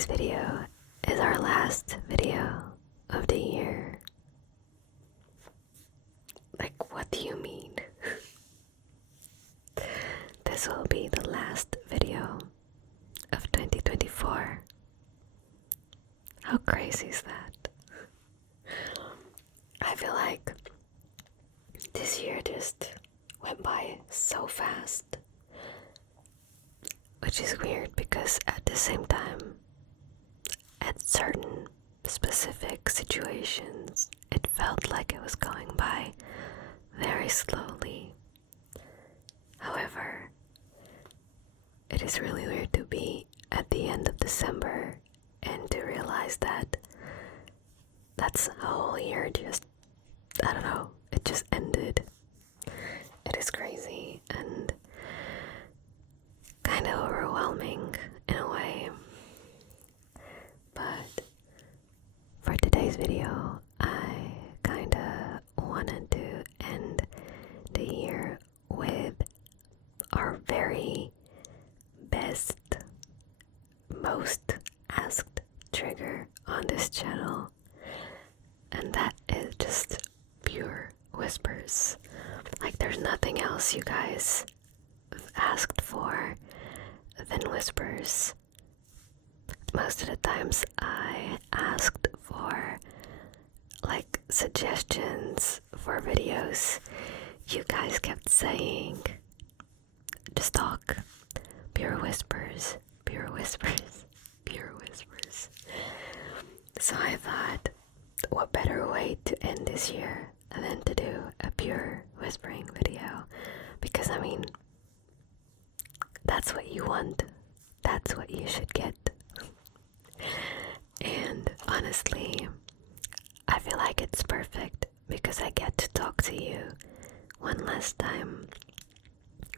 today's video is our last video of the year. Like, what do you mean? This will be the last video of 2024. How crazy is that? I feel like this year just went by so fast, which is weird because at the same time, at certain specific situations, it felt like it was going by very slowly. However, it is really weird to be at the end of December and to realize that that's a whole year just, I don't know, it just ended. It is crazy and kind of overwhelming in a way. But for today's video, I kind of wanted to end the year with our very best, most asked trigger on this channel, and that is just pure whispers. Like, there's nothing else you guys have asked for than whispers. Most of the times I asked for like suggestions for videos. You guys kept saying, just talk, pure whispers, pure whispers, pure whispers. So I thought, what better way to end this year than to do a pure whispering video? Because I mean, that's what you want, that's what you should get. And honestly, I feel like it's perfect because I get to talk to you one last time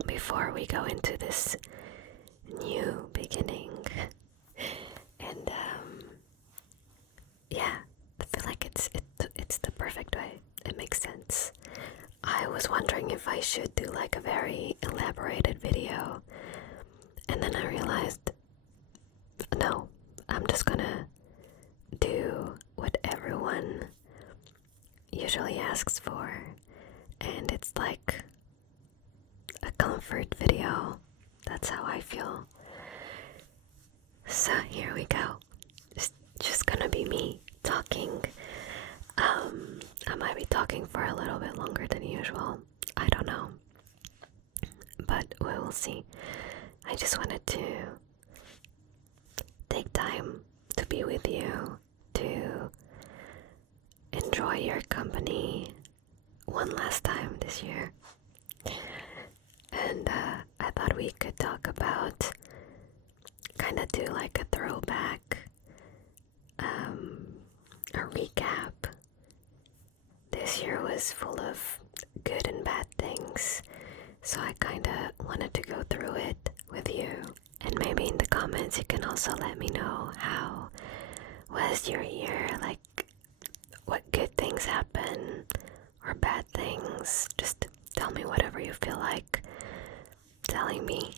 before we go into this new beginning. And yeah, I feel like it's the perfect way. It makes sense. I was wondering if I should do like a very elaborated video, and then I realized, no, I'm just gonna do what everyone usually asks for, and it's like a comfort video. That's how I feel. So here we go. It's just gonna be me talking. I might be talking for a little bit longer than usual. I don't know, but we will see. I just wanted to take time to be with you, to enjoy your company one last time this year. And I thought we could talk about, kind of do like a throwback, a recap. This year was full of good and bad things, so I kind of wanted to go through it with you. And maybe in the comments you can also let me know how was your year, like what good things happen or bad things. Just tell me whatever you feel like telling me.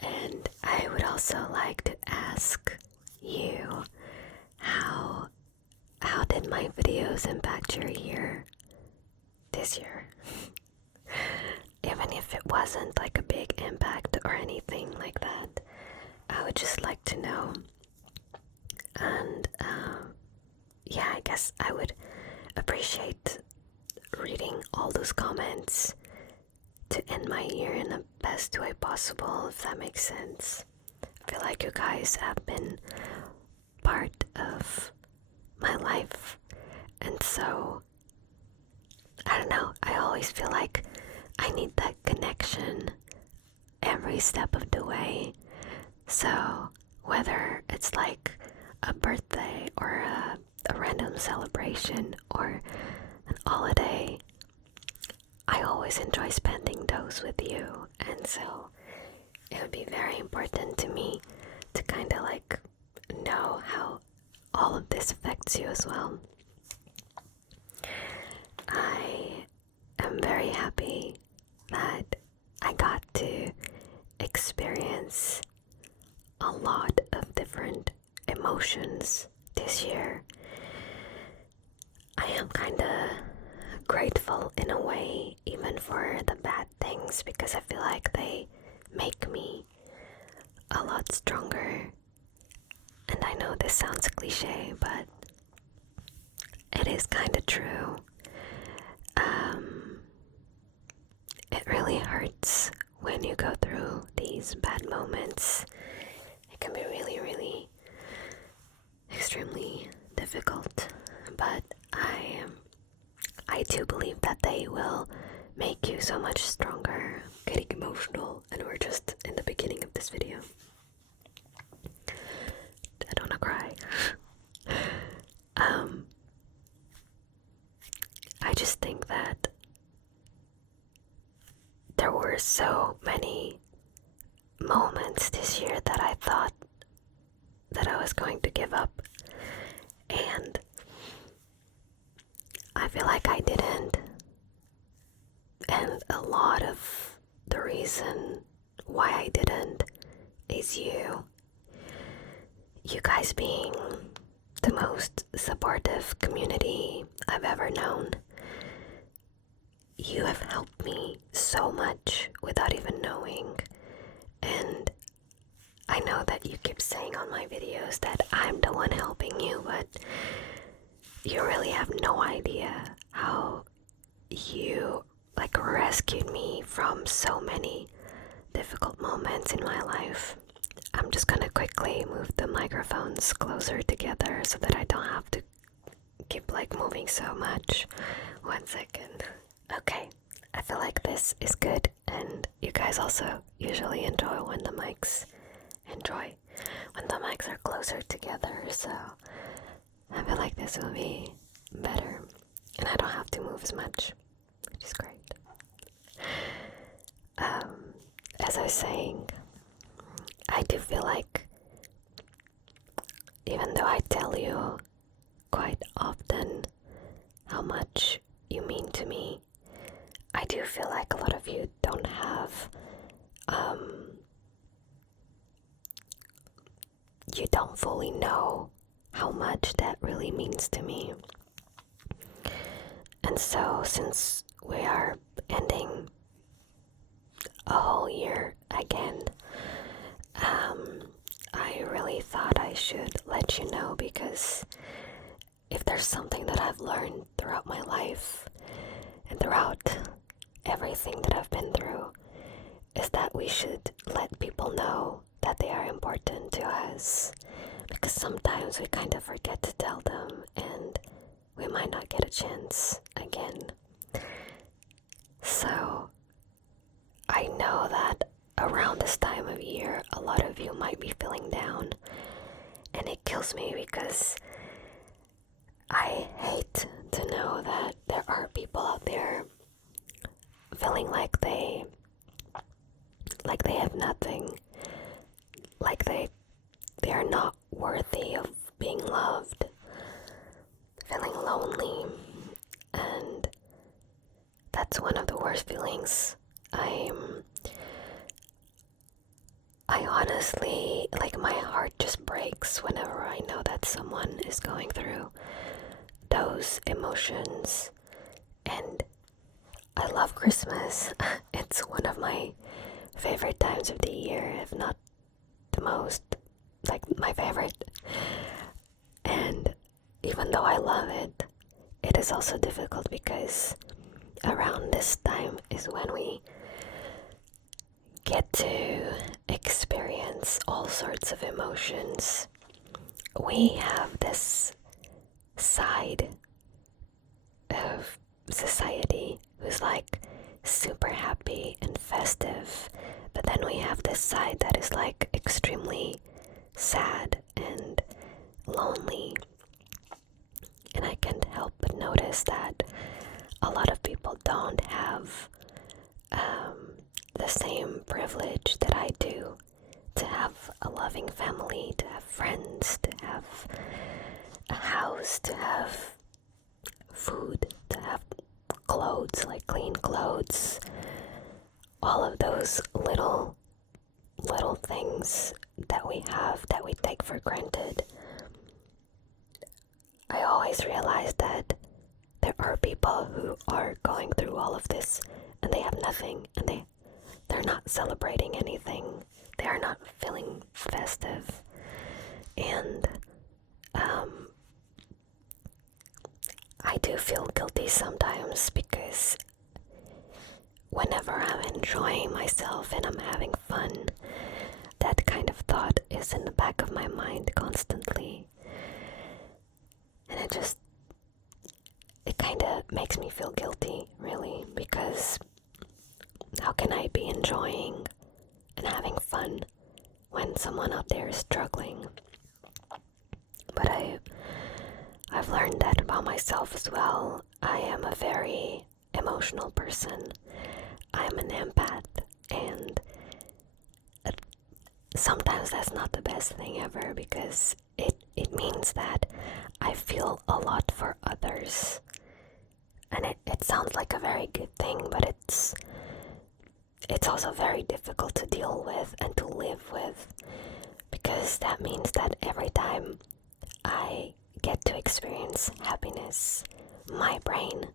And I would also like to ask you, how did my videos impact your year this year? Even if it wasn't like a big impact or anything like that, I would just like to know. And yeah, I guess I would appreciate reading all those comments to end my year in the best way possible, if that makes sense. I feel like you guys have been part of my life, and so I don't know, I always feel like I need that connection every step of the way. So whether it's like a birthday or a random celebration or an holiday, I always enjoy spending those with you. And so it would be very important to me to kind of like know how all of this affects you as well. I am very happy that I got to experience a lot of different emotions this year. I am kind of grateful in a way, even for the bad things, because I feel like they make me a lot stronger. And I know this sounds cliche, but it is kind of true. It really hurts when you go through these bad moments. It can be really, really extremely difficult, but I do believe that they will make you so much stronger. Getting emotional, and we're just in the beginning of this video. I don't wanna cry. I just think that there were so many moments this year that I thought that I was going to give up, and I feel like I didn't. And a lot of the reason why I didn't is you guys being the most supportive community I've ever known. You have helped me so much without even knowing, and I know that you keep saying on my videos that I'm the one helping you, but you really have no idea how you rescued me from so many difficult moments in my life. I'm just gonna quickly move the microphones closer together so that I don't have to keep moving so much. 1 second. Okay, I feel like this is good, and you guys also usually enjoy when the mics are closer together, so I feel like this will be better, and I don't have to move as much, which is great. As I was saying, I do feel like, even though I tell you quite often how much you mean to me, I do feel like a lot of you don't have, you don't fully know how much that really means to me. And so, since we are ending a whole year again, I really thought I should let you know, because if there's something that I've learned throughout my life and throughout everything that I've been through, is that we should let people know that they are important to us, because sometimes we kind of forget to tell them, and we might not get a chance again. So I know that around this time of year, a lot of you might be feeling down, and it kills me because I hate to know that there are people out there feeling like they have nothing, like they are not worthy of being loved, feeling lonely, and that's one of the worst feelings. I honestly, my heart just breaks whenever I know that someone is going through those emotions. And I love Christmas. It's one of my favorite times of the year, if not the most, my favorite. And even though I love it, it is also difficult, because around this time is when we get to experience all sorts of emotions. We have this side of society who's super happy and festive, but then we have this side that is extremely sad and lonely. And I can't help but notice that a lot of people don't have the same privilege that I do, to have a loving family, to have friends, to have a house, to have food, to have clothes, clean clothes, all of those little things that we have that we take for granted. I always realize that there are people who are going through all of this and they have nothing, and they're not celebrating anything. They are not feeling festive. And I do feel guilty sometimes because whenever I'm enjoying myself and I'm having fun, that kind of thought is in the back of my mind constantly. And it kind of makes me feel guilty, really, because how can I be enjoying and having fun when someone out there is struggling? But I've learned that about myself as well. I am a very emotional person. I am an empath, and sometimes that's not the best thing ever, because it means that I feel a lot for others. And it sounds like a very good thing, but it's also very difficult to deal with and to live with, because that means that every time I get to experience happiness, my brain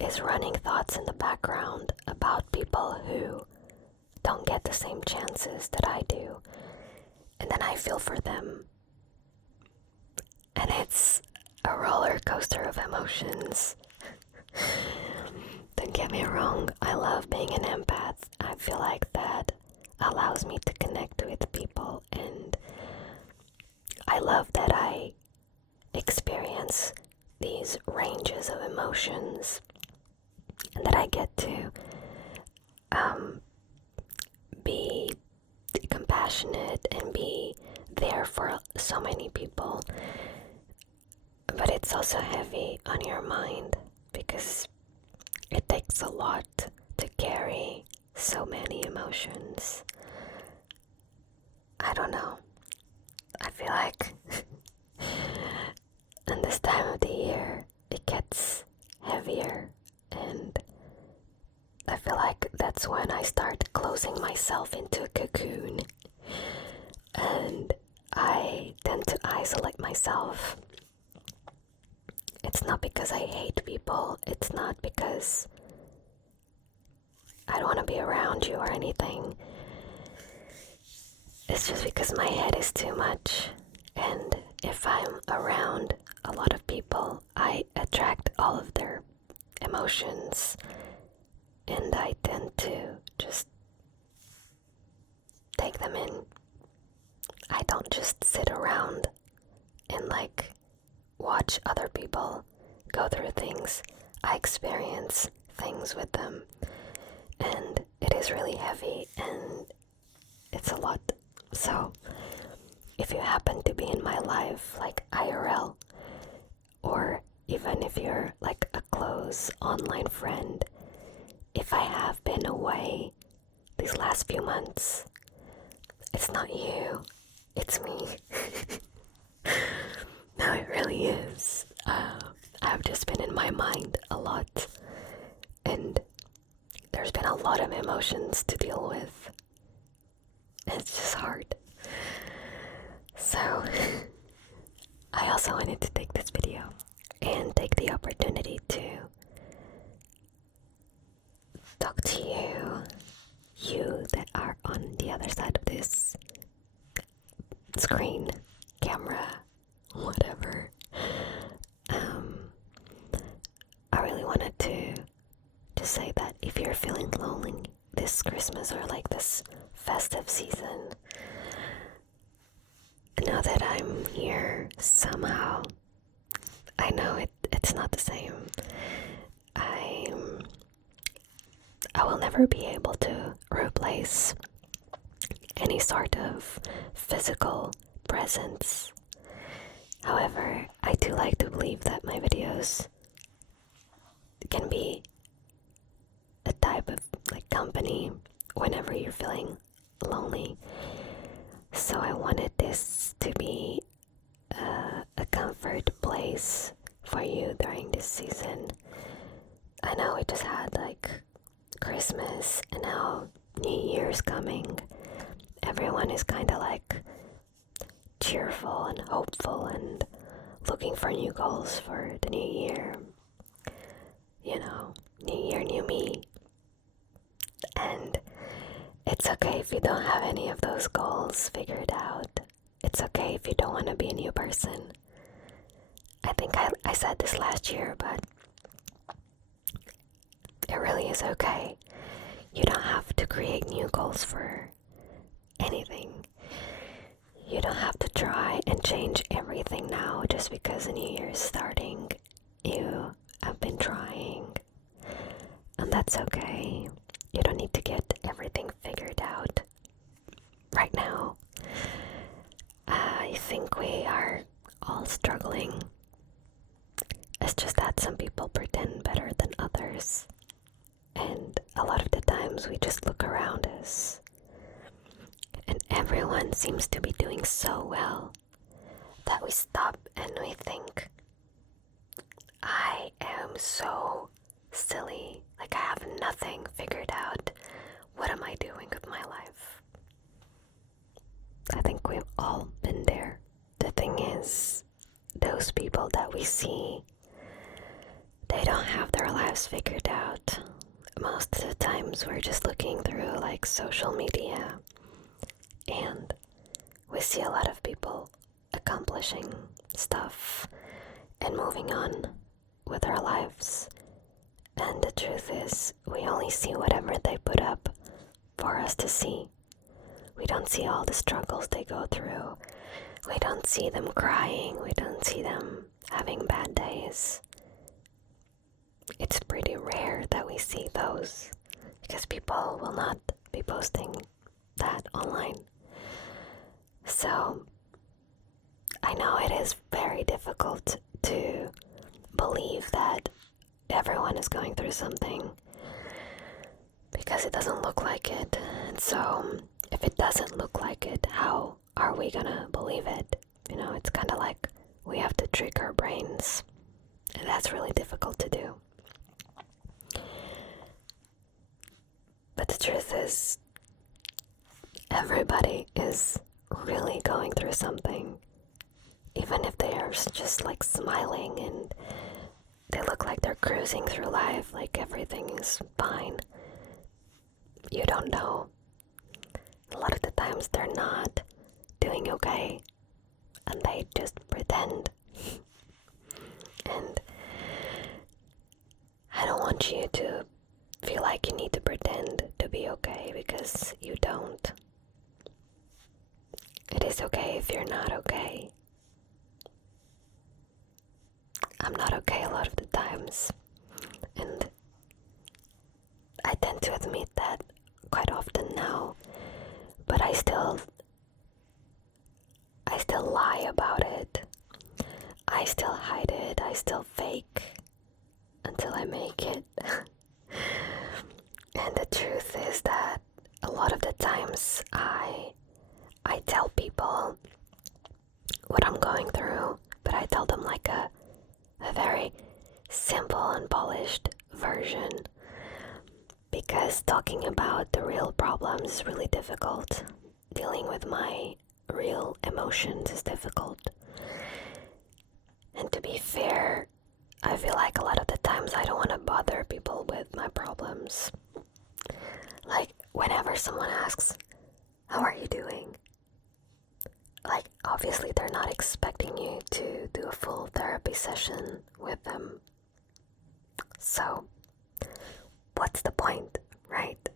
is running thoughts in the background about people who don't get the same chances that I do, and then I feel for them, and it's a roller coaster of emotions. Don't get me wrong, I love being an empath. I feel like that allows me to connect with people, and I love that I experience these ranges of emotions, and that I get to be compassionate and be there for so many people. But it's also heavy on your mind, because it takes a lot to carry so many emotions. I don't know. I feel like in this time of the year, it gets heavier, and I feel like that's when I start closing myself into a cocoon, and I tend to isolate myself. It's not because I hate people, it's not because I don't want to be around you or anything. It's just because my head is too much, and if I'm around a lot of people, I attract all of their emotions, and I tend to just take them in. I don't just sit around and watch other people go through things. I experience things with them, and it is really heavy, and it's a lot. So if you happen to be in my life, like IRL, or even if you're like a close online friend, if I have been away these last few months, it's not you, it's me. No, it really is. I've just been in my mind a lot, and there's been a lot of emotions to deal with. It's just hard. So, I also wanted to take this video and take the opportunity to talk to you that are on the other side of this screen, camera, whatever. I really wanted to say that if you're feeling lonely this Christmas or like this festive season, know that I'm here somehow. I know it's not the same. I will never be able to replace any sort of physical presence. However, I do like to believe that my videos can be a type of company whenever you're feeling lonely. So I wanted this to be a comfort place for you during this season. I know we just had Christmas, and now New Year's coming. Everyone is kind of cheerful and hopeful and looking for new goals for the new year. You know, new year, new me. And it's okay if you don't have any of those goals figured out. It's okay if you don't want to be a new person. I think I said this last year, but it really is okay. You don't have to create new goals for anything. You don't have to try and change everything now just because a new year is starting. You have been trying, and that's okay. You don't need to get everything figured out right now. I think we are all struggling. It's just that some people pretend better than others, and a lot of the times we just look around us and everyone seems to be doing so well that we stop and we think, I am so silly, like I have nothing figured out. What am I doing with my life? I think we've all been there. The thing is, those people that we see, they don't have their lives figured out. Most of the times we're just looking through like social media and we see a lot of people accomplishing stuff and moving on with our lives. And the truth is, we only see whatever they put up for us to see. We don't see all the struggles they go through. We don't see them crying. We don't see them having bad days. It's pretty rare that we see those because people will not be posting that online. So I know it is very difficult to believe that everyone is going through something because it doesn't look like it. And so if it doesn't look like it, how are we gonna believe it? You know, it's kind of like we have to trick our brains, and that's really difficult to do. But the truth is, everybody is really going through something. Even if they are just like smiling and they look like they're cruising through life, like everything is fine. You don't know. A lot of the times they're not doing okay and they just pretend. And I don't want you to feel like you need to pretend to be okay because you don't. It is okay if you're not okay. I'm not okay a lot of the times, and I tend to admit that quite often now, but I still lie about it. I still hide it. I still fake until I make it. And the truth is that a lot of the times I tell people what I'm going through, but I tell them like a very simple and polished version, because talking about the real problems is really difficult. Dealing with my real emotions is difficult. And to be fair, I feel like a lot of the times I don't want to bother people with my problems. Like, whenever someone asks, how are you doing? Like, obviously they're not expecting you to do a full therapy session with them. So, what's the point, right?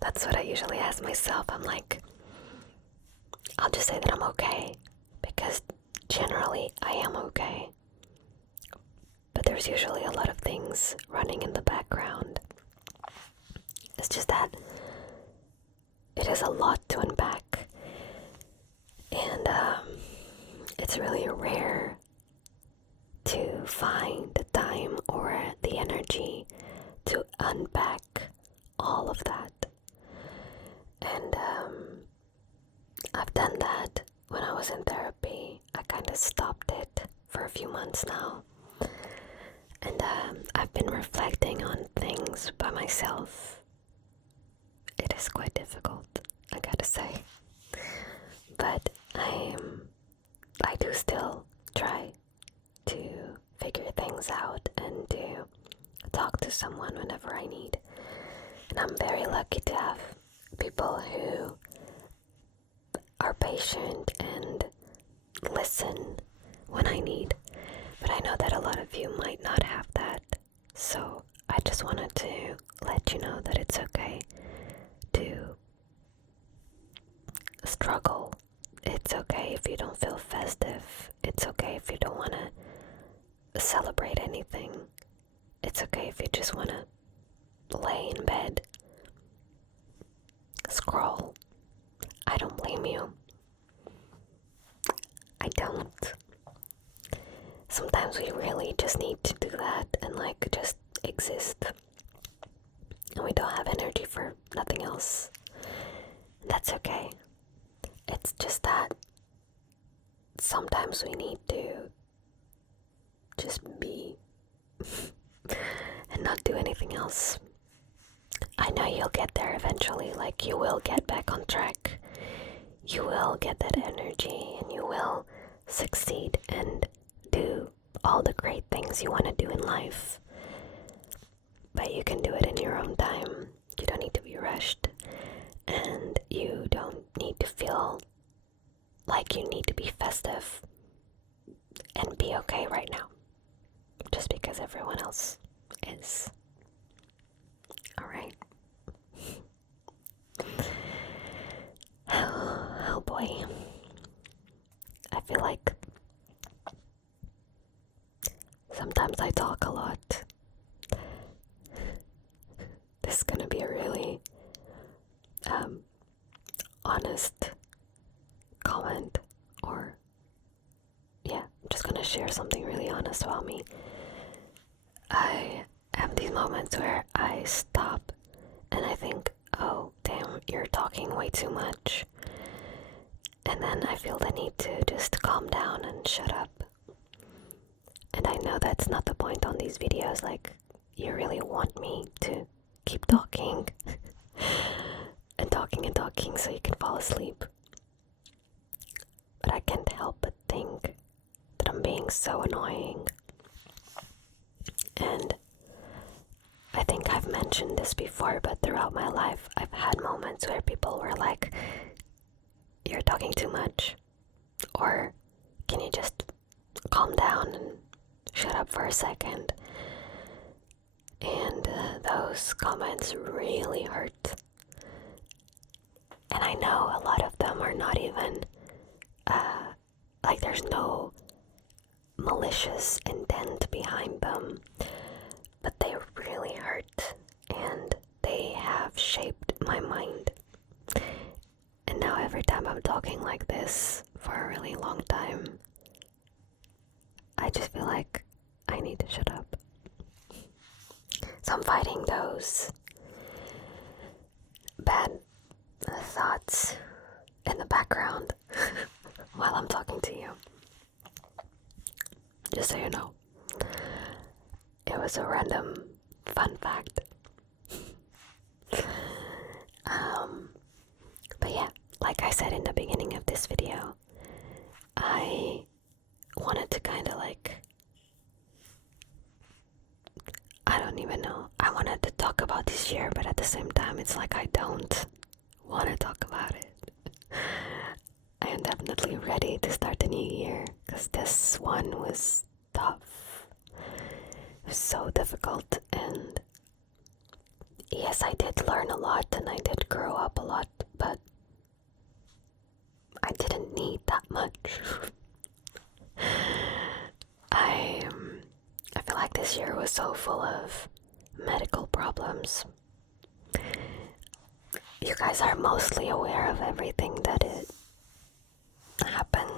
That's what I usually ask myself. I'm like, I'll just say that I'm okay, because generally I am okay. But there's usually a lot of things running in the background. It's just that it is a lot to unpack. And it's really rare to find the time or the energy to unpack all of that. And I've done that when I was in therapy. I kind of stopped it for a few months now. And I've been reflecting on things by myself. It is quite difficult, I gotta say. But I do still try to figure things out and to talk to someone whenever I need. And I'm very lucky to have people who are patient and listen when I need. But I know that a lot of you might not have that. So I just wanted to let you know that it's okay to struggle. It's okay if you don't feel festive. It's okay if you don't want to celebrate anything. It's okay if you just want to lay in bed, scroll. I don't blame you. I don't. Sometimes we really just need to do that and like just exist. And we don't have energy for nothing else. That's okay. It's just that sometimes we need to just be and not do anything else. I know you'll get there eventually, like you will get back on track. You will get that energy and you will succeed and do all the great things you want to do in life. But you can do it in your own time. You don't need to be rushed. And you don't need to feel like you need to be festive and be okay right now. Just because everyone else is. Alright? Oh boy. I feel like sometimes I talk a lot. This is gonna be a really honest comment, or yeah, I'm just gonna share something really honest about me. I have these moments where I stop and I think, oh damn, you're talking way too much. And then I feel the need to just calm down and shut up. And I know that's not the point on these videos, like you really want me to keep talking and talking so you can fall asleep. But I can't help but think that I'm being so annoying. And I think I've mentioned this before, but throughout my life I've had moments where people were like, you're talking too much, or can you just calm down and shut up for a second? And those comments really hurt. And I know a lot of them are not even like there's no malicious intent behind them, but they really hurt and they have shaped my mind. And now every time I'm talking like this for a really long time, I just feel like I need to shut up. So I'm fighting those bad thoughts in the background while I'm talking to you. Just so you know. It was a random fun fact. But yeah, like I said in the beginning of this video, I wanted to kind of like, I don't even know. I wanted to talk about this year, but at the same time, it's like I don't want to talk about it. I am definitely ready to start the new year, because this one was tough. It was so difficult, and yes, I did learn a lot and I did grow up a lot, but I didn't need that much. I feel like this year was so full of medical problems. You guys are mostly aware of everything that happened.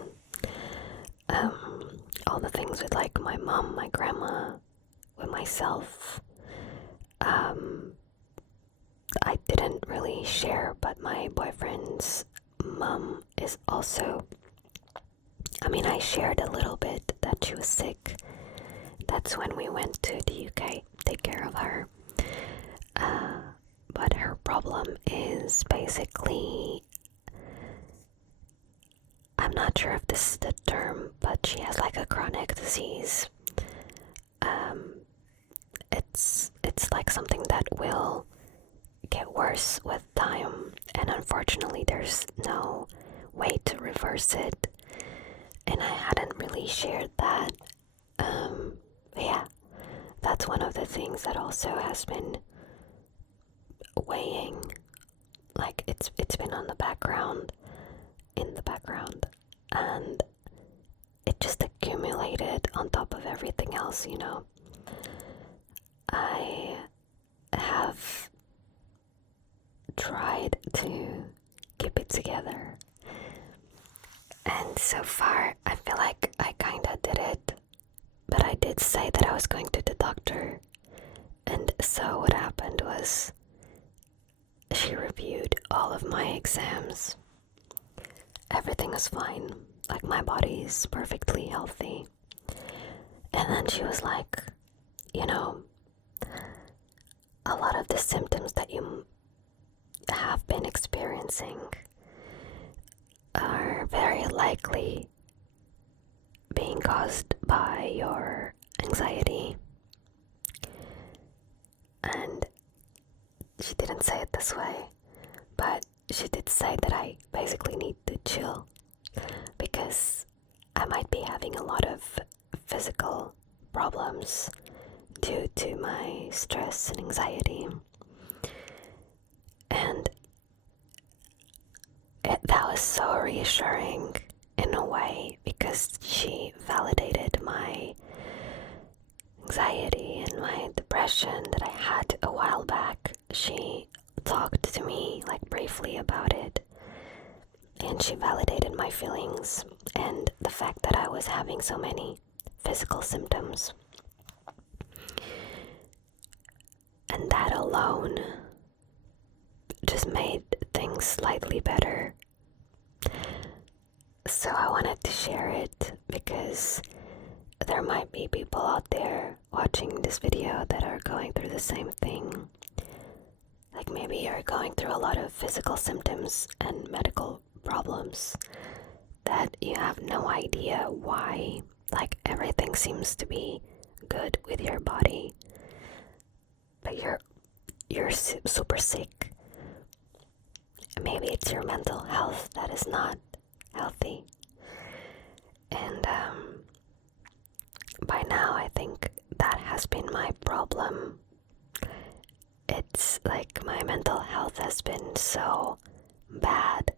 All the things with like my mom, my grandma, with myself. I didn't really share, but my boyfriend's mom is also, I shared a little bit that she was sick. That's when we went to the UK, take care of her. But her problem is basically, I'm not sure if this is the term, but she has like a chronic disease. It's like something that will get worse with time, and unfortunately there's no way to reverse it, and I hadn't really shared that. Yeah, that's one of the things that also has been weighing, like it's been on the background, in the background, and it just accumulated on top of everything else, you know. I have tried to keep it together, and so far I feel like I kinda did it, but I did say that I was going to the doctor, and so what happened was she reviewed all of my exams. Everything was fine, like my body is perfectly healthy, and then she was like, you know, a lot of the symptoms that you have been experiencing are very likely being caused by your anxiety. And she didn't say it this way, but she did say that I basically need to chill because I might be having a lot of physical problems due to my stress and anxiety. And that was so reassuring in a way, because she validated my anxiety and my depression that I had a while back. She talked to me like briefly about it, and she validated my feelings and the fact that I was having so many physical symptoms. And that alone just made things slightly better. So I wanted to share it because there might be people out there watching this video that are going through the same thing. Like maybe you're going through a lot of physical symptoms and medical problems that you have no idea why. Like everything seems to be good with your body, but you're super sick. Maybe it's your mental health that is not healthy. And by now I think that has been my problem. It's like my mental health has been so bad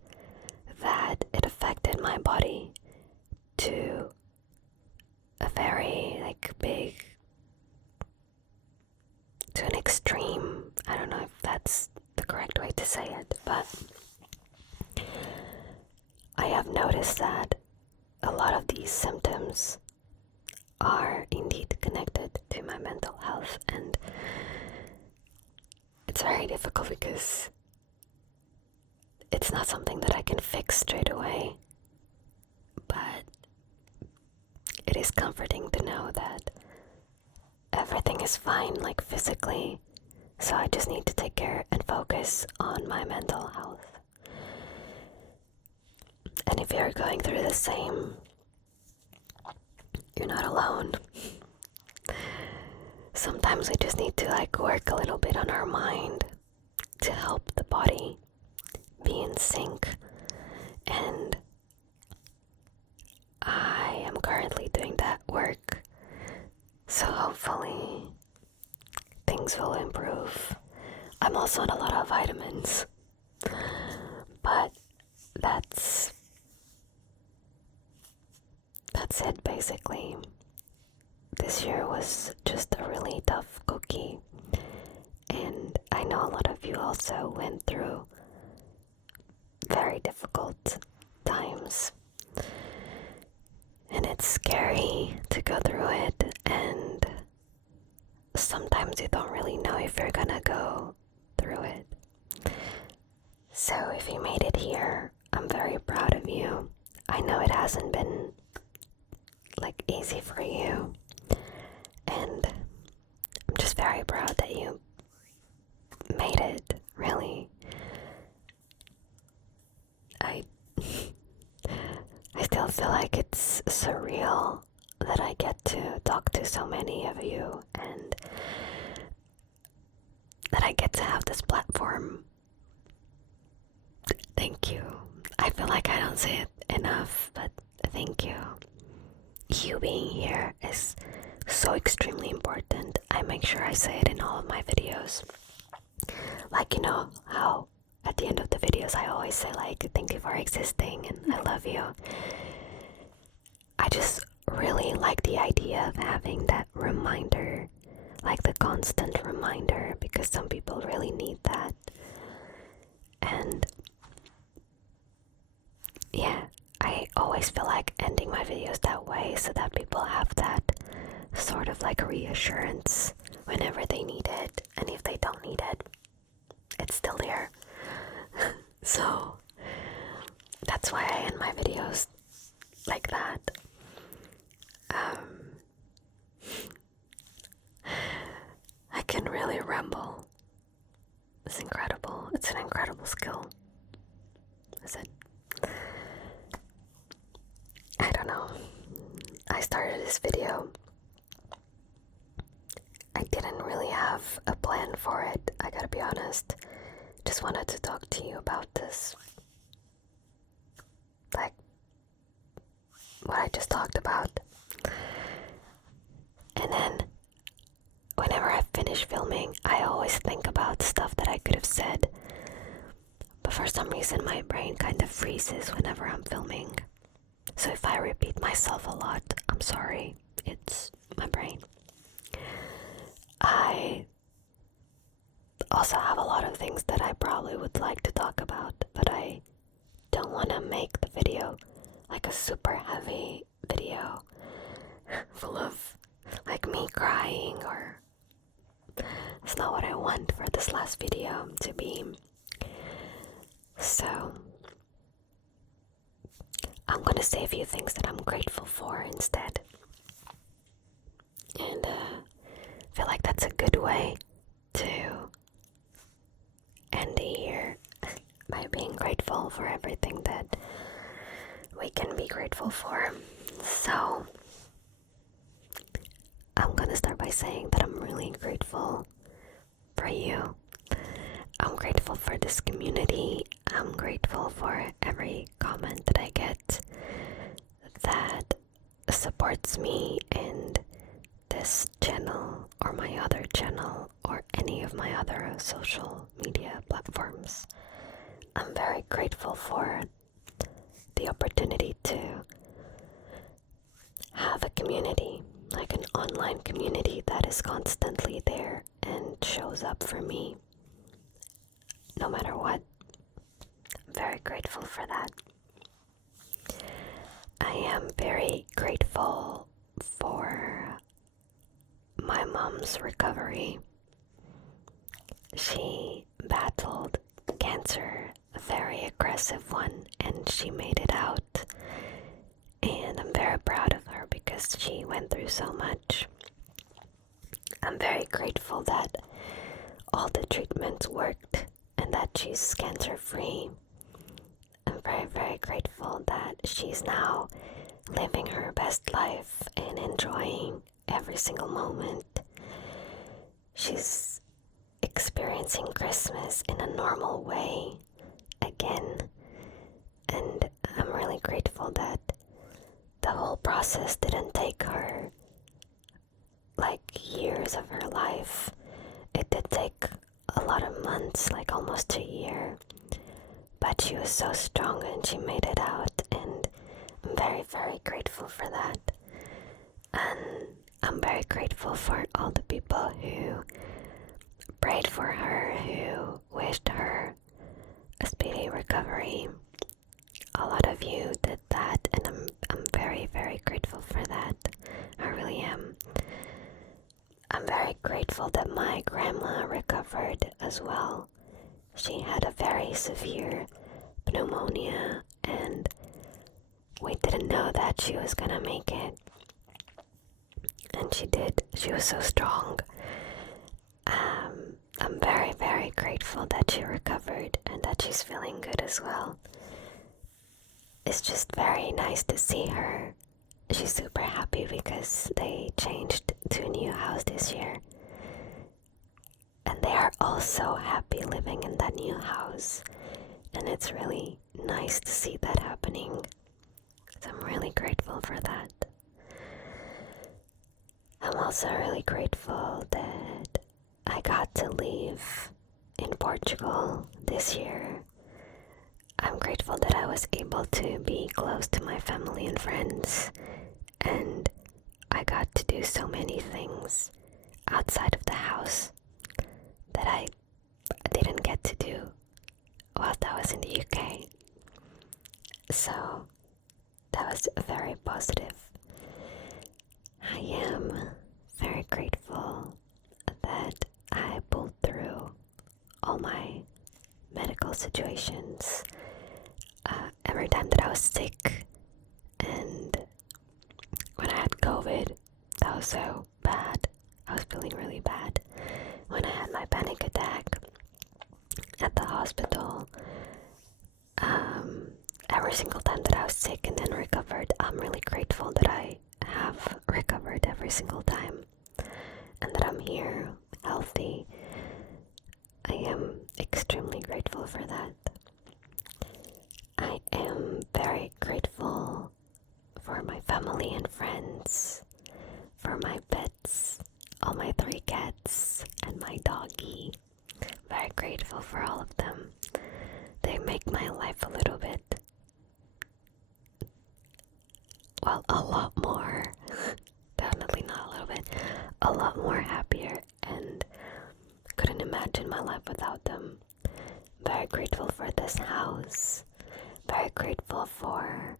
that it affected my body to a very to an extreme. I don't know if that's the correct way to say it, but I have noticed that a lot of these symptoms are indeed connected to my mental health, and it's very difficult because it's not something that I can fix straight away, but it is comforting to know that everything is fine, like physically, so I just need to take care and focus on my mental health. And if you're going through the same, you're not alone. Sometimes we just need to work a little bit on our mind to help the body be in sync. And I am currently doing that work, so hopefully things will improve. I'm also on a lot of vitamins, but that's it basically. This year was just a really tough cookie, and I know a lot of you also went through very difficult times, and it's scary to go through it, and sometimes you don't really know if you're gonna go through it. So if you made it here, I'm very proud of you. I know it hasn't been easy for you, and I'm just very proud that you made it, really. I like it's surreal that I get to talk to so many of you and that I get to have this platform. Thank you. I feel like I don't say it enough, but thank you. You being here is so extremely important. I make sure I say it in all of my videos. Like, you know how at the end of the videos I always say like, thank you for existing and I love you. I just really like the idea of having that reminder, like the constant reminder, because some people really need that. And yeah, I always feel like ending my videos that way so that people have that sort of like reassurance whenever they need it, and if they don't need it, it's still there. So that's why I end my videos like that. I can really ramble. It's incredible. It's an incredible skill. Is it? I don't know. I started this video. I didn't really have a plan for it, I gotta be honest. Just wanted to talk to you about this. Like what I just talked about. And then whenever I finish filming, I always think about stuff that I could have said. But for some reason my brain kind of freezes whenever I'm filming. So if I repeat myself a lot, I'm sorry. It's my brain. I also have a lot of things that I probably would like to talk about, but I don't want to make the video like a super heavy video full of like me crying, or it's not what I want for this last video to be. So I'm gonna say a few things that I'm grateful for instead. And I feel like that's a good way to end the year by being grateful for everything that we can be grateful for. So I'm gonna start by saying that I'm really grateful for you. I'm grateful for this community. I'm grateful for every comment that I get that supports me and this channel or my other channel or any of my other social media platforms. I'm very grateful for the opportunity to have a community, like an online community that is constantly there and shows up for me no matter what. I'm very grateful for that. I am very grateful for my mom's recovery. She battled cancer, a very aggressive one, and she made it out. And I'm very proud of her because she went through so much. I'm very grateful that all the treatments worked and that she's cancer-free. I'm very, very grateful that she's now living her best life and enjoying every single moment. She's experiencing Christmas in a normal way again, and I'm really grateful that the whole process didn't take her like years of her life. It did take a lot of months, like almost a year, but she was so strong and she made it out, and I'm very, very grateful for that. And I'm very grateful for all the people who prayed for her, who wished her a speedy recovery. A lot of you did that, and I'm very, very grateful for that. I really am. I'm very grateful that my grandma recovered as well. She had a very severe pneumonia, and we didn't know that she was gonna make it. And she did. She was so strong. I'm very, very grateful that she recovered and that she's feeling good as well. it's just very nice to see her. She's super happy because they changed to a new house this year. And they are all so happy living in that new house. And it's really nice to see that happening. So I'm really grateful for that. I'm also really grateful that I got to live in Portugal this year. I'm grateful that I was able to be close to my family and friends, and I got to do so many things outside of the house that I didn't get to do whilst I was in the UK. So that was very positive. I am very grateful that I pulled through all my medical situations. Every time that I was sick, and when I had COVID, that was so bad. I was feeling really bad. When I had my panic attack at the hospital, every single time that I was sick and then recovered, I'm really grateful that I have recovered every single time and that I'm here healthy. I am extremely grateful for that. I am very grateful for my family and friends, for my pets, all my 3 cats, and my doggy. Very grateful for all of them. They make my life a little bit, well, a lot more, definitely not a little bit, a lot more happier, and couldn't imagine my life without them. Very grateful for this house. Very grateful for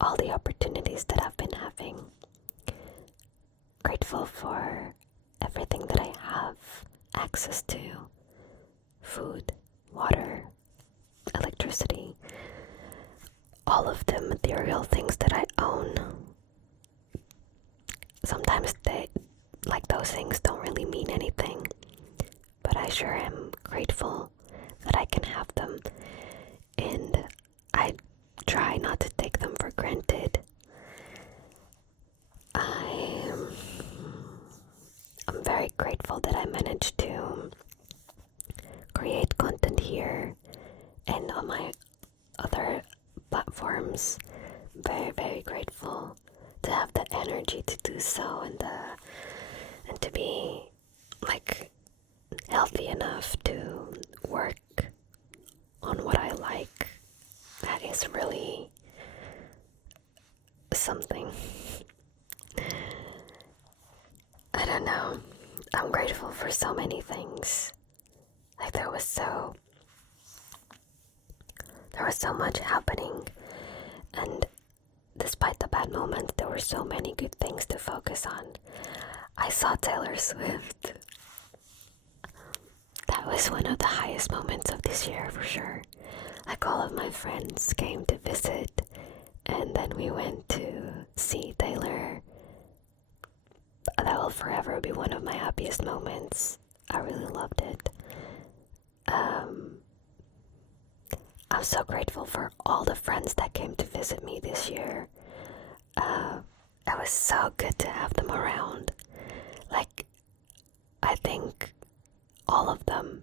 all the opportunities that I've been having. Grateful for everything that I have access to. Food, water, electricity, all of the material things that I own. Sometimes those things don't really mean anything, but I sure am grateful that I can have them, and I try not to take them for granted. I'm very grateful that I managed to create content here and on my other platforms. Very, very grateful to have the energy to do so, and to be healthy enough to work on what I like. That is really something. I don't know. I'm grateful for so many things. There was so much happening, and despite the bad moments, there were so many good things to focus on. I saw Taylor Swift. That was one of the highest moments of this year for sure. All of my friends came to visit, and then we went to see Taylor. That will forever be one of my happiest moments. I really loved it. I'm so grateful for all the friends that came to visit me this year. It was so good to have them around. I think all of them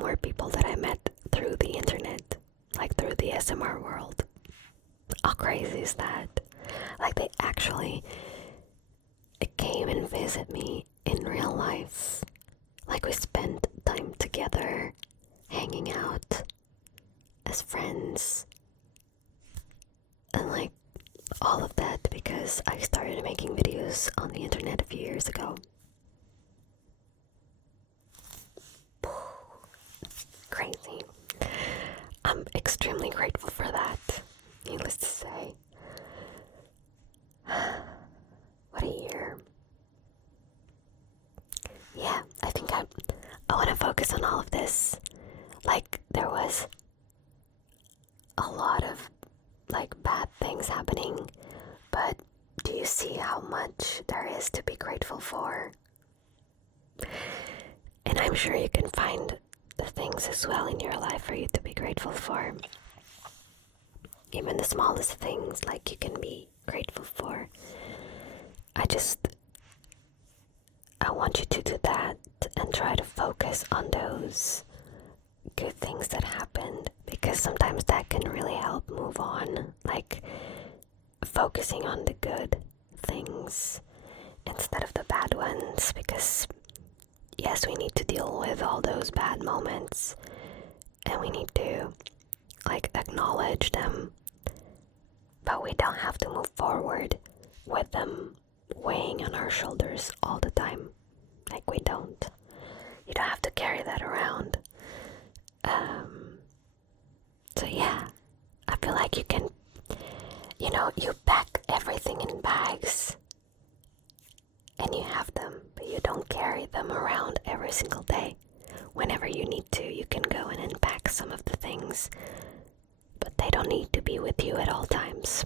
were people that I met through the internet, through the SMR world. How crazy is that? They actually came and visit me in real life. We spent time together, hanging out as friends, and all of that because I started making videos on the internet a few years ago. Crazy. I'm extremely grateful for that, needless to say. What a year. Yeah, I think I want to focus on all of this. There was a lot of bad things happening, but do you see how much there is to be grateful for? And I'm sure you can find things as well in your life for you to be grateful for. Even the smallest things, like, you can be grateful for. I want you to do that and try to focus on those good things that happened, because sometimes that can really help move on, like focusing on the good things instead of the bad ones, because yes, we need to deal with all those bad moments and we need to like acknowledge them, but we don't have to move forward with them weighing on our shoulders all the time. Like, we don't. You don't have to carry that around. So yeah, I feel like you can, you pack everything in bags and you have them, but you don't carry them around every single day. Whenever you need to, you can go and unpack some of the things, but they don't need to be with you at all times.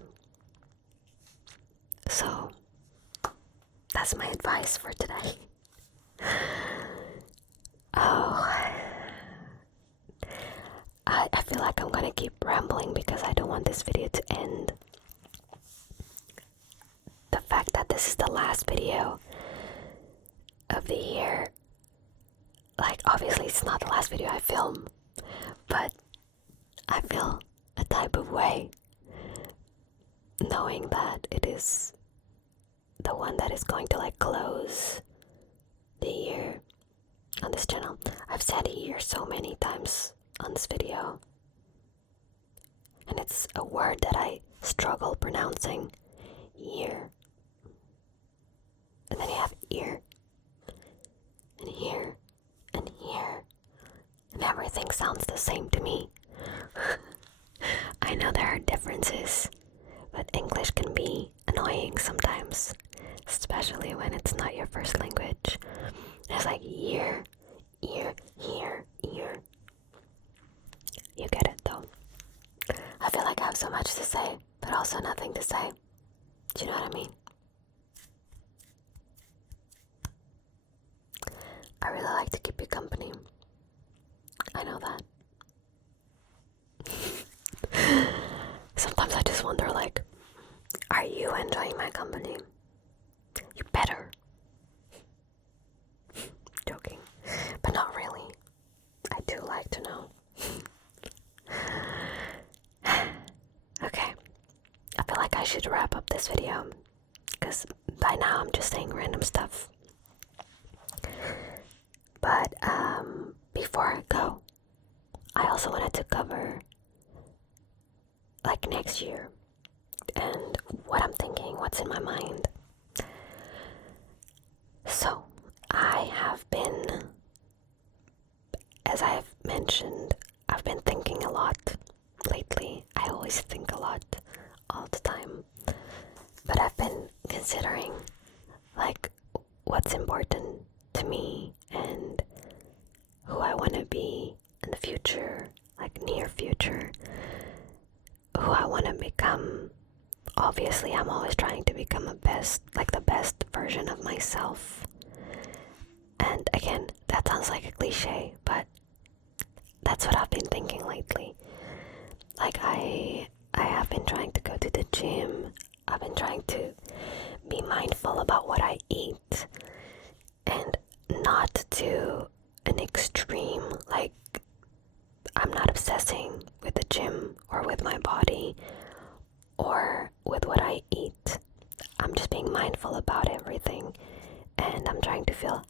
So that's my advice for today. I feel like I'm gonna keep rambling because I don't want this video to end. The fact that this is the last video of the year, like, obviously it's not the last video I film, but I feel a type of way knowing that it is the one that is going to like close the year on this channel. I've said year so many times on this video, and it's a word that I struggle pronouncing. Year. And then you have ear, and here, and here, and everything sounds the same to me. I know there are differences, but English can be annoying sometimes, especially when it's not your first language. It's like year, ear, here, ear. You get it though. I feel like I have so much to say, but also nothing to say. Do you know what I mean? I really like to keep you company. I know that. Sometimes I just wonder, like, are you enjoying my company? You better. Joking. But not really. I do like to know. Okay. I feel like I should wrap up this video, because by now I'm just saying random stuff. But before I go, I also wanted to cover like next year and what I'm thinking, what's in my mind. So I have been, as I've mentioned, I've been thinking a lot lately. I always think a lot all the time, but I've been considering like what's important to me and who I want to be in the future, like near future, who I want to become. Obviously, I'm always trying to become the best version of myself. And again, that sounds like a cliche, but that's what I've been thinking lately. Like, I have been trying to go to the gym. I've been trying to be mindful about what I eat and not to an extreme. Like, I'm not obsessing with the gym or with my body or with what I eat. I'm just being mindful about everything, and I'm trying to feel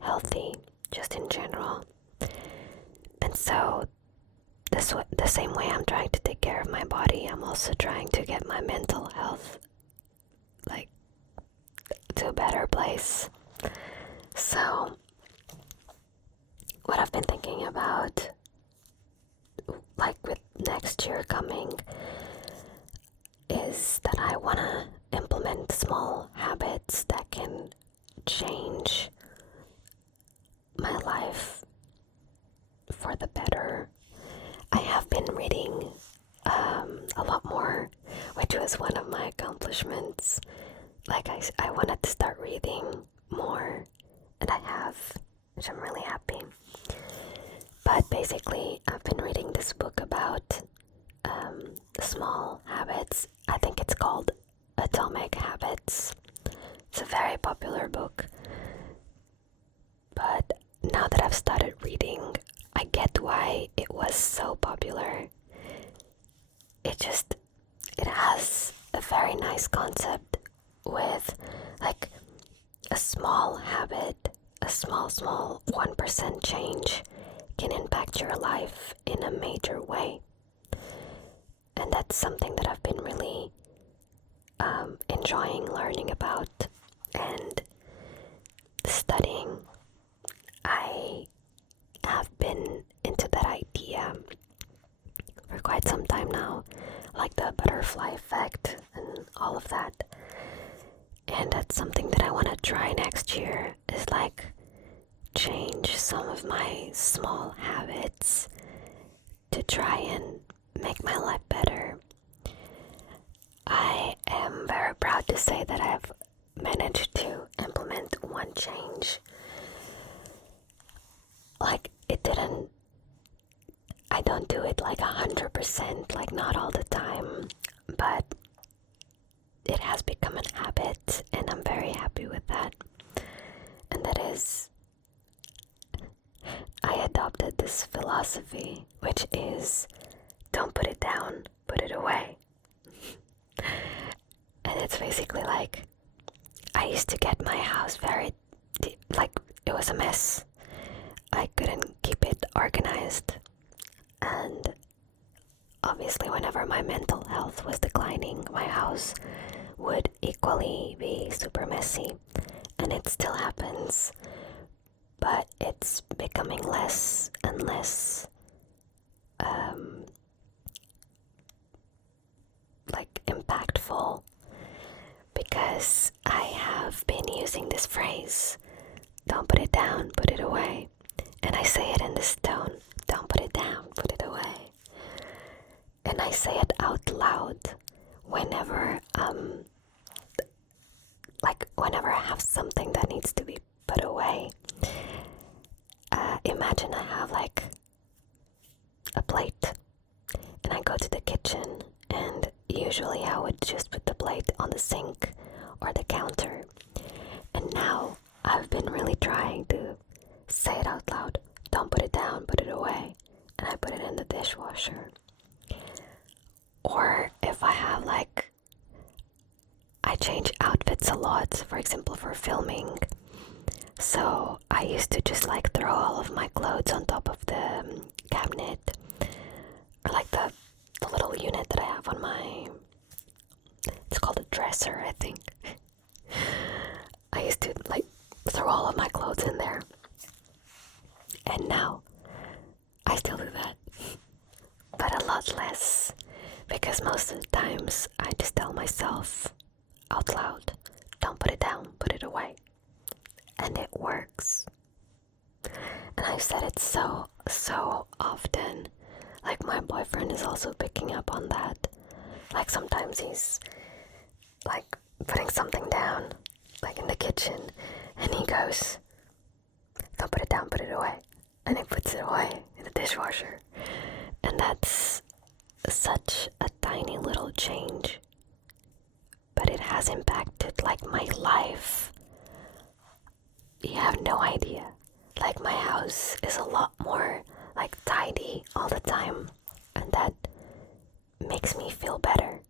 healthy just in general. And so the same way I'm trying to take care of my body, I'm also trying to get my mental health like to a better place. So what I've been thinking about, like with next year coming, is that I want to implement small habits that can change my life for the better. I have been reading a lot more, which was one of my accomplishments. Like, I wanted to start reading more, and I have, which I'm really happy. But basically, I've been reading this book about small habits. I think it's called Atomic Habits. It's a very popular book. But now that I've started reading, I get why it was so popular. It has a very nice concept with like a small habit, a small 1% change can impact your life in a major way. And that's something that I've been really enjoying learning about and studying. I have been into that idea for quite some time now, like the butterfly effect and all of that. And that's something that I want to try next year, is like change some of my small habits to try and make my life better. I am very proud to say that I've managed to implement one change. Like, I don't do it like 100%, like not all the time, but it has become an habit and I'm very happy with that. And that is, I adopted this philosophy, which is don't put it down, put it away. And it's basically like, I used to get my house like, it was a mess. I couldn't keep it organized. And obviously, whenever my mental health was declining, my house would equally be super messy. And it still happens, but it's becoming less and less like impactful, because I have been using this phrase, don't put it down, put it away. And I say it in this tone, don't put it down, put it away. And I say it out loud whenever whenever I have something that needs to be put away. Imagine I have like a plate and I go to the kitchen, and usually I would just put the plate on the sink or the counter. And now I've been really trying to say it out loud, don't put it down, put it away. And I put it in the dishwasher. Or if I have I change outfits a lot, for example for filming. So I used to just throw all of my clothes on top of the cabinet, or the little unit that I have on my, it's called a dresser, I think. I used to throw all of my clothes in there. And now I still do that, but a lot less, because most of the times I just tell myself out loud, don't put it down, put it away. And it works. And I've said it so often. My boyfriend is also picking up on that. Sometimes he's putting something down, in the kitchen, and he goes, don't put it down, put it away. And he puts it away in the dishwasher. And that's such a tiny little change, but it has impacted my life. You have no idea. My house is a lot more tidy all the time, and that makes me feel better,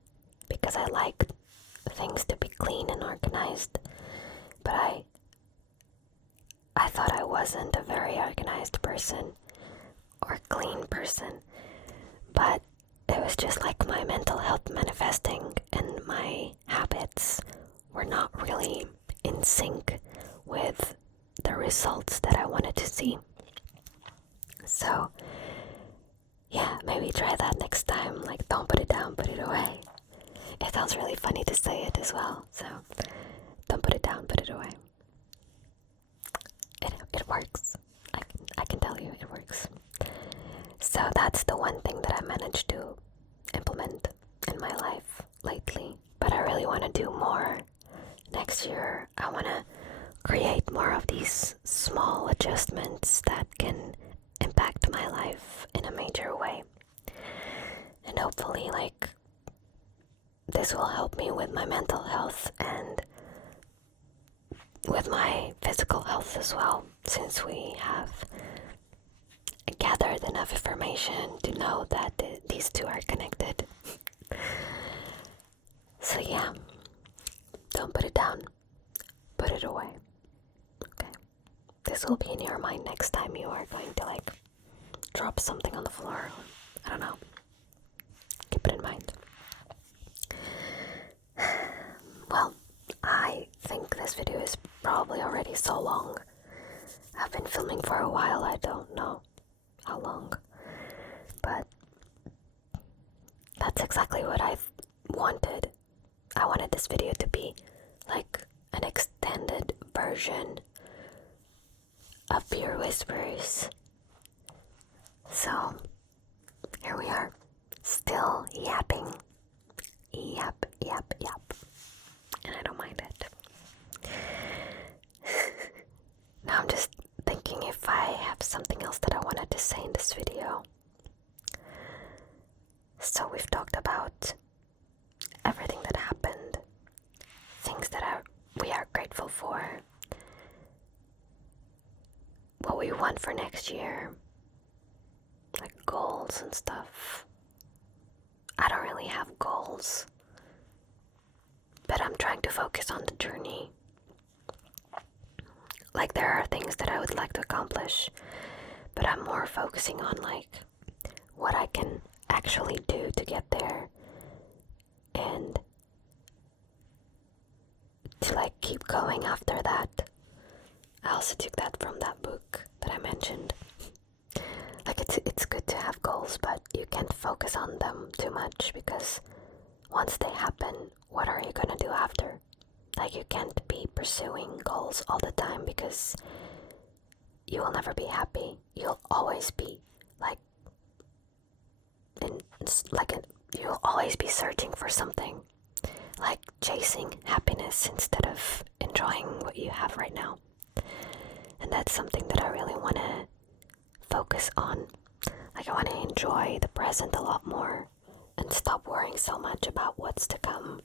because I like things to be clean and organized. But I thought I wasn't a very organized person or clean person, but it was just my mental health manifesting, and my habits were not really in sync with the results that I wanted to see. So yeah, maybe try that next time. Don't put it down, put it away. It sounds really funny to say it as well, so don't put it down, put it away. It works. I can tell you it works. So that's the one thing that I managed to implement in my life lately, but I really want to do more. Next year I want to create more of these small adjustments that can impact impact my life in a major way. And hopefully, like, this will help me with my mental health and with my physical health as well, since we have gathered enough information to know that these two are connected. So yeah, don't put it down, put it away. Okay, this will be in your mind next time you are going to like drop something on the floor. I don't know, keep it in mind. Well, I think this video is probably already so long. I've been filming for a while, I don't know how long, but that's exactly what I wanted. I wanted this video to be like an extended version of Pure Whispers. So here we are, still yapping. Yap, yap, yap. And I don't mind it. Now I'm just thinking if I have something else that I wanted to say in this video. So we've talked about everything that happened, things that we are grateful for, what we want for next year, like goals and stuff. I don't really have goals, but I'm trying to focus on the journey. Like, there are things that I would like to accomplish, but I'm more focusing on like what I can actually do to get there and to like keep going after that. I also took that from that book that I mentioned. Like, it's good to have goals, but you can't focus on them too much, because once they happen, what are you gonna do after? Like, you can't be pursuing goals all the time, because you will never be happy. You'll always be you'll always be searching for something, like chasing happiness instead of enjoying what you have right now. And that's something that I really want to focus on. Like, I want to enjoy the present a lot more and stop worrying so much about what's to come.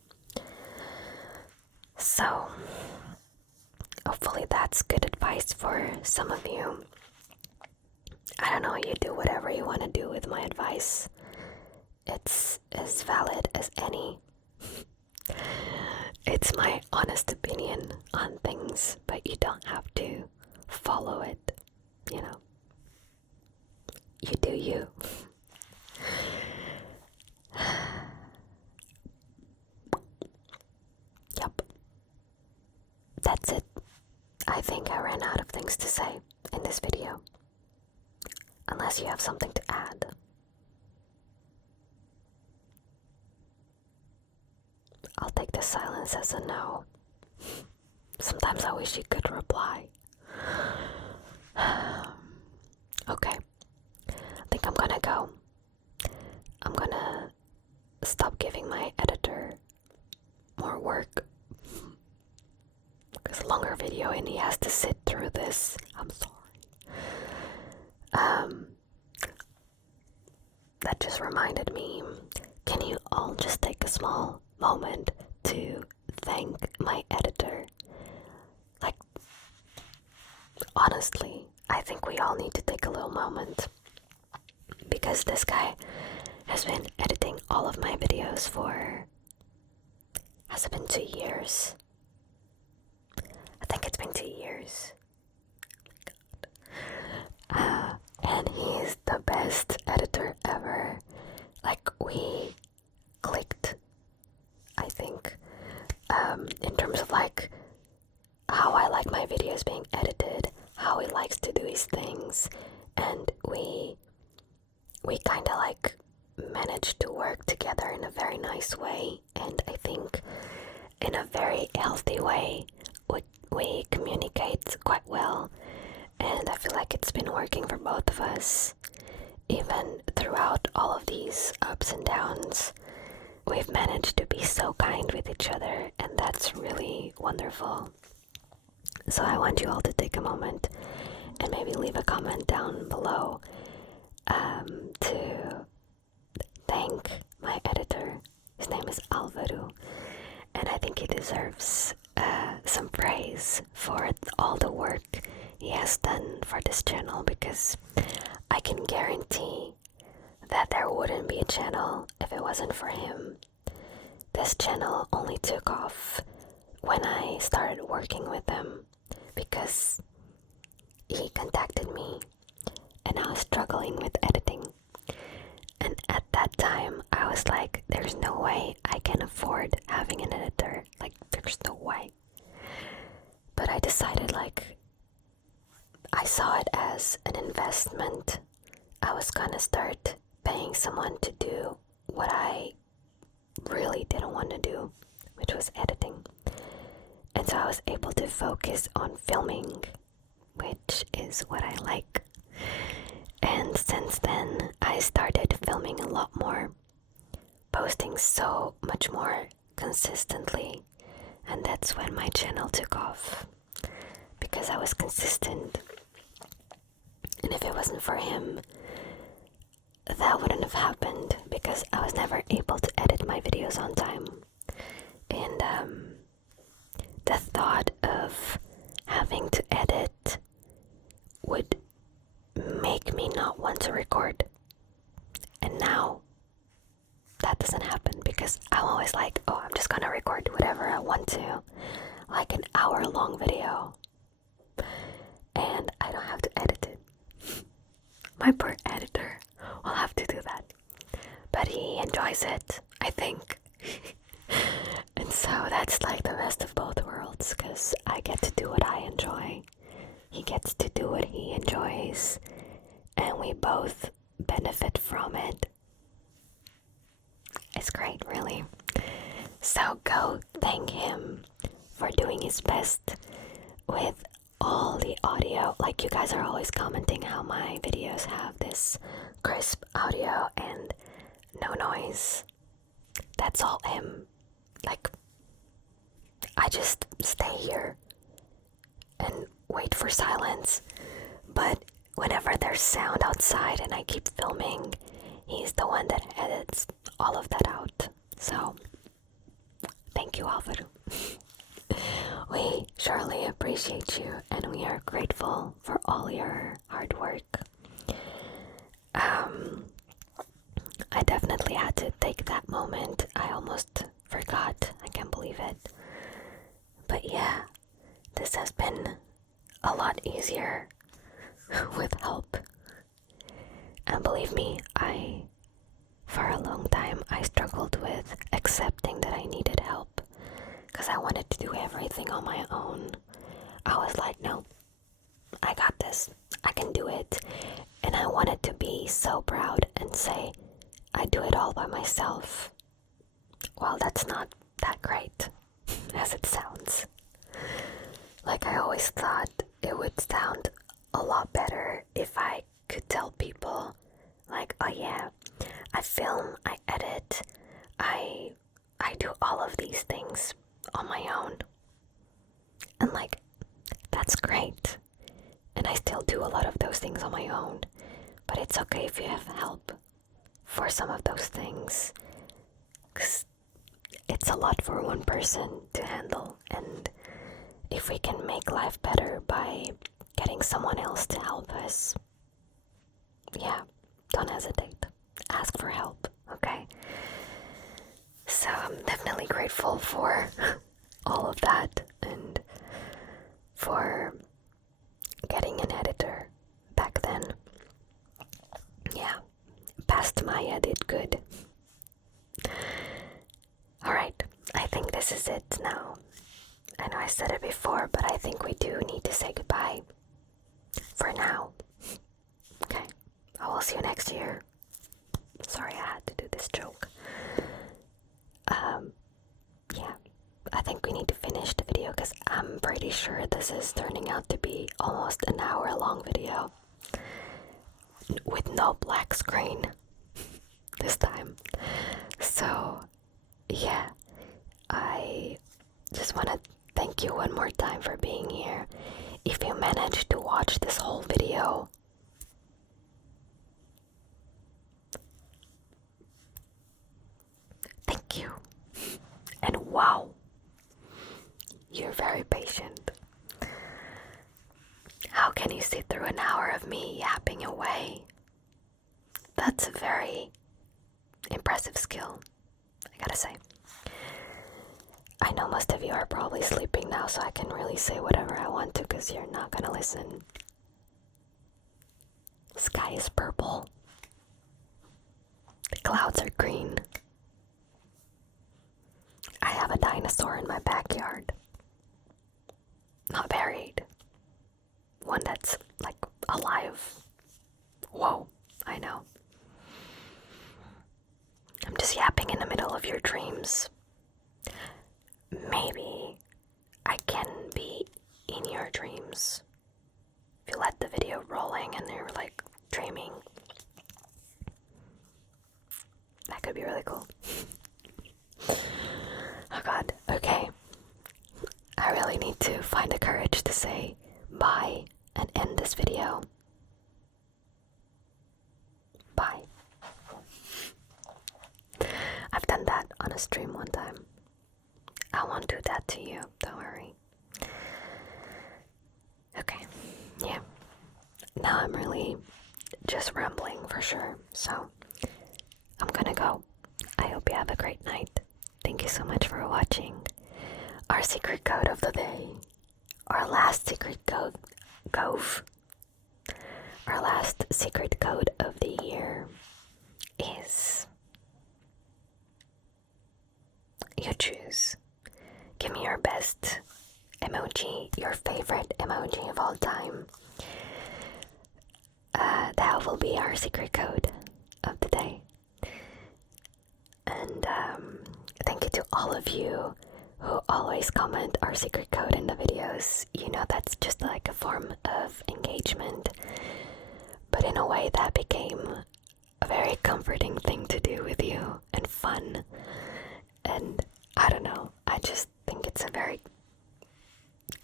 So hopefully that's good advice for some of you. I don't know, you do whatever you want to do with my advice. It's as valid as any. It's my honest opinion on things, but you don't have to follow it, you know. You do you. Yep. That's it. I think I ran out of things to say in this video. Unless you have something to add. I'll take the silence as a no. Sometimes I wish you could reply. Okay. I think I'm gonna go. I'm gonna stop giving my editor more work. Because a longer video and he has to sit through this. I'm sorry. That just reminded me, can you all just take a small moment to thank my editor? Like, honestly, I think we all need to take a little moment, because this guy has been editing all of my videos for, has it been 2 years? I think it's been 2 years. And he is the best editor ever. Like, we clicked, I think, in terms of like how I like my videos being edited, how he likes to do his things, and we kind of like managed to work together in a very nice way, and I think in a very healthy way. We communicate quite well, and I feel like it's been working for both of us. Even throughout all of these ups and downs, we've managed to be so kind with each other, and that's really wonderful. So I want you all to take a moment and maybe leave a comment down below to thank my editor. His name is Álvaro, and I think he deserves some praise for all the work he has done for this channel, because I can guarantee that there wouldn't be a channel if it wasn't for him. This channel only took off when I started working with him, because he contacted me and I was struggling with editing. And at that time, I was like, there's no way I can afford having an editor. Like, there's no way. But I decided, like, I saw it as an investment. I was gonna start paying someone to do what I really didn't want to do, which was editing. And so I was able to focus on filming, which is what I like. And since then, I started filming a lot more, posting so much more consistently, and that's when my channel took off, because I was consistent. And if it wasn't for him, that wouldn't have happened, because I was never able to edit my videos on time. And the thought of having to edit would make me not want to record. And now that doesn't happen, because I'm always like, oh, I'm just gonna record whatever I want to, like an hour-long video, and I don't have to edit it. My poor editor will have to do that, but he enjoys it, I think. And so that's like the best of both worlds, because I get to do what I enjoy, he gets to do what he enjoys, and we both benefit from it. It's great, really. So go thank him for doing his best with all the audio. Like, you guys are always commenting how my videos have this crisp audio and no noise. That's all him. Like, I just stay here and wait for silence, but whenever there's sound outside and I keep filming, he's the one that edits all of that out. So thank you, Álvaro. We surely appreciate you, and we are grateful for all your hard work. I definitely had to take that moment. I almost forgot. I can't believe it. But yeah, this has been a lot easier with help. And believe me, for a long time, I struggled with accepting that I needed help, because I wanted to do everything on my own. I was like, no, I got this. I can do it. And I wanted to be so proud and say, I do it all by myself. Well, that's not that great as it sounds. Like, I always thought it would sound a lot better if I could tell people, like, oh yeah, I film, I edit, I do all of these things on my own. And like, that's great. And I still do a lot of those things on my own. But it's okay if you have help for some of those things, 'cause it's a lot for one person to handle. And if we can make life better by getting someone else to help us, yeah, don't hesitate. Ask for help, okay? So I'm definitely grateful for all of that, and for getting an editor back then. Yeah, past Maya did good. Alright, I think this is it now. I know I said it before, but I think we do need to say goodbye for now. Okay, I will see you next year. Sorry I had to do this joke. Yeah, I think we need to finish the video, because I'm pretty sure this is turning out to be almost an hour-long video with no black screen this time. So yeah, I just want to thank you one more time for being here. If you managed to watch this whole video, patient. How can you sit through an hour of me yapping away? That's a very impressive skill, I gotta say. I know most of you are probably sleeping now, so I can really say whatever I want to because you're not gonna listen. The sky is purple. The clouds are green. I have a dinosaur in my backyard. Not buried. One that's like alive. Whoa, I know. I'm just yapping in the middle of your dreams. Maybe I can be in your dreams. If you let the video rolling and you're like dreaming. That could be really cool. Oh god, okay. I really need to find the courage to say bye and end this video. Bye. I've done that on a stream one time. I won't do that to you, don't worry. Okay, yeah. Now I'm really just rambling for sure, so I'm gonna go. I hope you have a great night. Thank you so much for watching. Our secret code of the day. Our last secret code. Our last secret code of the year is... You choose. Give me your best emoji, your favorite emoji of all time. That will be our secret code of the day. And thank you to all of you who always comment our secret code in the videos. You know, that's just like a form of engagement. But in a way that became a very comforting thing to do with you and fun. And I don't know, I just think it's a very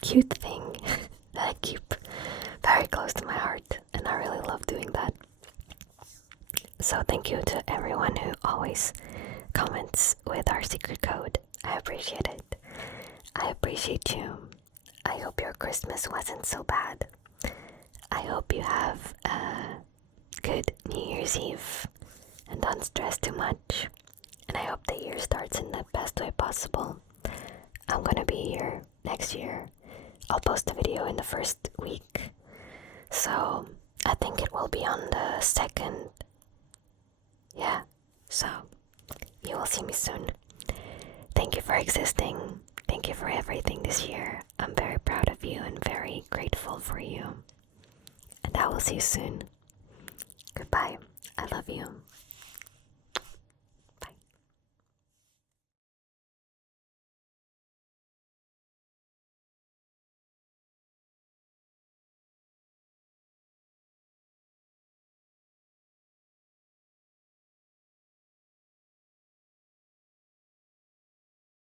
cute thing that I keep very close to my heart, and I really love doing that. So thank you to everyone who always comments with our secret code. I appreciate it. I appreciate you. I hope your Christmas wasn't so bad. I hope you have a good New Year's Eve and don't stress too much. And I hope the year starts in the best way possible. I'm gonna be here next year. I'll post a video in the first week. So I think it will be on the 2nd. Yeah, so you will see me soon. Thank you for existing. Thank you for everything this year. I'm very proud of you and very grateful for you. And I will see you soon. Goodbye. I love you.